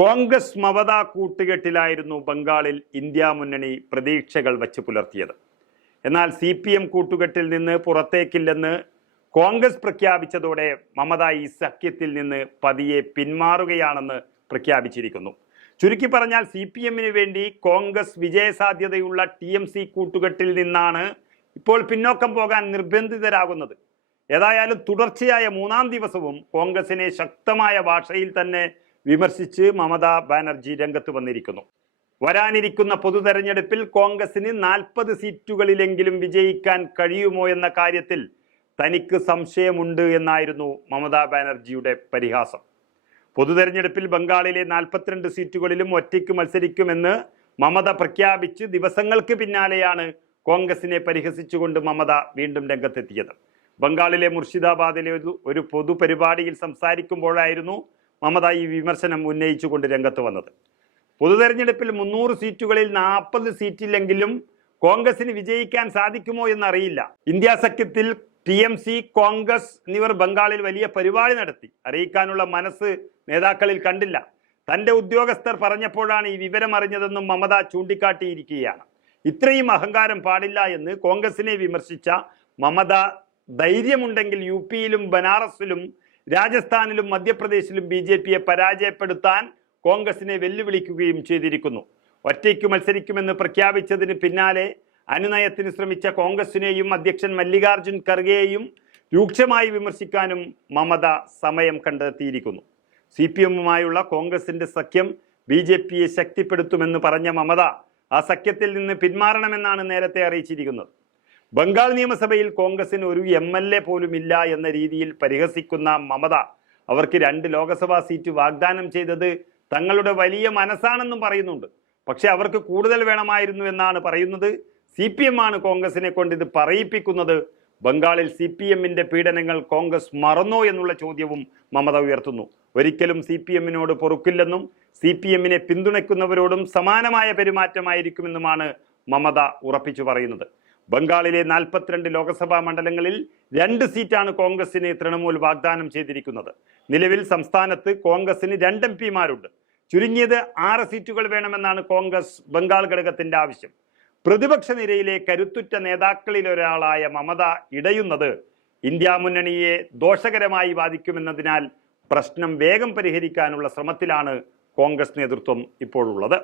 കോൺഗ്രസ് മമത കൂട്ടുകെട്ടിലായിരുന്നു ബംഗാളിൽ ഇന്ത്യ മുന്നണി പ്രതീക്ഷകൾ വച്ച് പുലർത്തിയത്. എന്നാൽ CPM കൂട്ടുകെട്ടിൽ നിന്ന് പുറത്തേക്കില്ലെന്ന് കോൺഗ്രസ് പ്രഖ്യാപിച്ചതോടെ മമത ഈ സഖ്യത്തിൽ നിന്ന് പതിയെ പിന്മാറുകയാണെന്ന് പ്രഖ്യാപിച്ചിരിക്കുന്നു. ചുരുക്കി പറഞ്ഞാൽ CPMന് വേണ്ടി കോൺഗ്രസ് വിജയസാധ്യതയുള്ള TMC കൂട്ടുകെട്ടിൽ നിന്നാണ് ഇപ്പോൾ പിന്നോക്കം പോകാൻ നിർബന്ധിതരാകുന്നത്. ഏതായാലും തുടർച്ചയായ മൂന്നാം ദിവസവും കോൺഗ്രസിനെ ശക്തമായ ഭാഷയിൽ തന്നെ വിമർശിച്ച് മമതാ ബാനർജി രംഗത്ത് വന്നിരിക്കുന്നു. വരാനിരിക്കുന്ന പൊതു തെരഞ്ഞെടുപ്പിൽ കോൺഗ്രസിന് 40 സീറ്റുകളിലെങ്കിലും വിജയിക്കാൻ കഴിയുമോ എന്ന കാര്യത്തിൽ തനിക്ക് സംശയമുണ്ട് എന്നായിരുന്നു മമതാ ബാനർജിയുടെ പരിഹാസം. പൊതു തെരഞ്ഞെടുപ്പിൽ ബംഗാളിലെ 42 സീറ്റുകളിലും ഒറ്റയ്ക്ക് മത്സരിക്കുമെന്ന് മമത പ്രഖ്യാപിച്ച് ദിവസങ്ങൾക്ക് പിന്നാലെയാണ് കോൺഗ്രസിനെ പരിഹസിച്ചുകൊണ്ട് മമത വീണ്ടും രംഗത്തെത്തിയത്. ബംഗാളിലെ മുർഷിദാബാദിലെ ഒരു പൊതുപരിപാടിയിൽ സംസാരിക്കുമ്പോഴായിരുന്നു മമത ഈ വിമർശനം ഉന്നയിച്ചുകൊണ്ട് രംഗത്ത് വന്നത്. പൊതുതെരഞ്ഞെടുപ്പിൽ 300 സീറ്റുകളിൽ 40 സീറ്റിലെങ്കിലും കോൺഗ്രസിന് വിജയിക്കാൻ സാധിക്കുമോ എന്നറിയില്ല. ഇന്ത്യ സഖ്യത്തിൽ TMC, കോൺഗ്രസ് എന്നിവർ ബംഗാളിൽ വലിയ പരിപാടി നടത്തി. അറിയിക്കാനുള്ള മനസ്സ് നേതാക്കളിൽ കണ്ടില്ല. തൻ്റെ ഉദ്യോഗസ്ഥർ പറഞ്ഞപ്പോഴാണ് ഈ വിവരം അറിഞ്ഞതെന്നും മമത ചൂണ്ടിക്കാട്ടിയിരിക്കുകയാണ്. ഇത്രയും അഹങ്കാരം പാടില്ല എന്ന് കോൺഗ്രസിനെ വിമർശിച്ച മമത ധൈര്യമുണ്ടെങ്കിൽ UPയിലും ബനാറസിലും രാജസ്ഥാനിലും മധ്യപ്രദേശിലും BJPയെ പരാജയപ്പെടുത്താൻ കോൺഗ്രസിനെ വെല്ലുവിളിക്കുകയും ചെയ്തിരിക്കുന്നു. ഒറ്റയ്ക്ക് മത്സരിക്കുമെന്ന് പ്രഖ്യാപിച്ചതിന് പിന്നാലെ അനുനയത്തിന് ശ്രമിച്ച കോൺഗ്രസിനെയും അധ്യക്ഷൻ മല്ലികാർജുൻ ഖർഗെയെയും രൂക്ഷമായി വിമർശിക്കാനും മമത സമയം കണ്ടെത്തിയിരിക്കുന്നു. CPMുമായുള്ള കോൺഗ്രസിന്റെ സഖ്യം BJPയെ ശക്തിപ്പെടുത്തുമെന്ന് പറഞ്ഞ മമത ആ സഖ്യത്തിൽ നിന്ന് പിന്മാറണമെന്നാണ് നേരത്തെ അറിയിച്ചിരിക്കുന്നത്. ബംഗാൾ നിയമസഭയിൽ കോൺഗ്രസിന് ഒരു MLA പോലും ഇല്ല എന്ന രീതിയിൽ പരിഹസിക്കുന്ന മമത അവർക്ക് 2 ലോക്സഭാ സീറ്റ് വാഗ്ദാനം ചെയ്തത് തങ്ങളുടെ വലിയ മനസ്സാണെന്നും പറയുന്നുണ്ട്. പക്ഷെ അവർക്ക് കൂടുതൽ വേണമായിരുന്നു എന്നാണ് പറയുന്നത്. CPM ആണ് കോൺഗ്രസിനെ കൊണ്ട് ഇത് പറയിപ്പിക്കുന്നത്. ബംഗാളിൽ CPMന്റെ പീഡനങ്ങൾ കോൺഗ്രസ് മറന്നോ എന്നുള്ള ചോദ്യവും മമത ഉയർത്തുന്നു. ഒരിക്കലും CPMനോട് പൊറുക്കില്ലെന്നും CPMനെ പിന്തുണയ്ക്കുന്നവരോടും സമാനമായ പെരുമാറ്റമായിരിക്കുമെന്നുമാണ് മമത ഉറപ്പിച്ചു പറയുന്നത്. ബംഗാളിലെ 42 ലോക്സഭാ മണ്ഡലങ്ങളിൽ 2 സീറ്റാണ് കോൺഗ്രസിന് തൃണമൂൽ വാഗ്ദാനം ചെയ്തിരിക്കുന്നത്. നിലവിൽ സംസ്ഥാനത്ത് കോൺഗ്രസിന് 2 MPമാരുണ്ട്. ചുരുങ്ങിയത് 6 സീറ്റുകൾ വേണമെന്നാണ് കോൺഗ്രസ് ബംഗാൾ ഘടകത്തിന്റെ ആവശ്യം. പ്രതിപക്ഷ നിരയിലെ കരുത്തുറ്റ നേതാക്കളിലൊരാളായ മമത ഇടയുന്നത് ഇന്ത്യ മുന്നണിയെ ദോഷകരമായി ബാധിക്കുമെന്നതിനാൽ പ്രശ്നം വേഗം പരിഹരിക്കാനുള്ള ശ്രമത്തിലാണ് കോൺഗ്രസ് നേതൃത്വം ഇപ്പോഴുള്ളത്.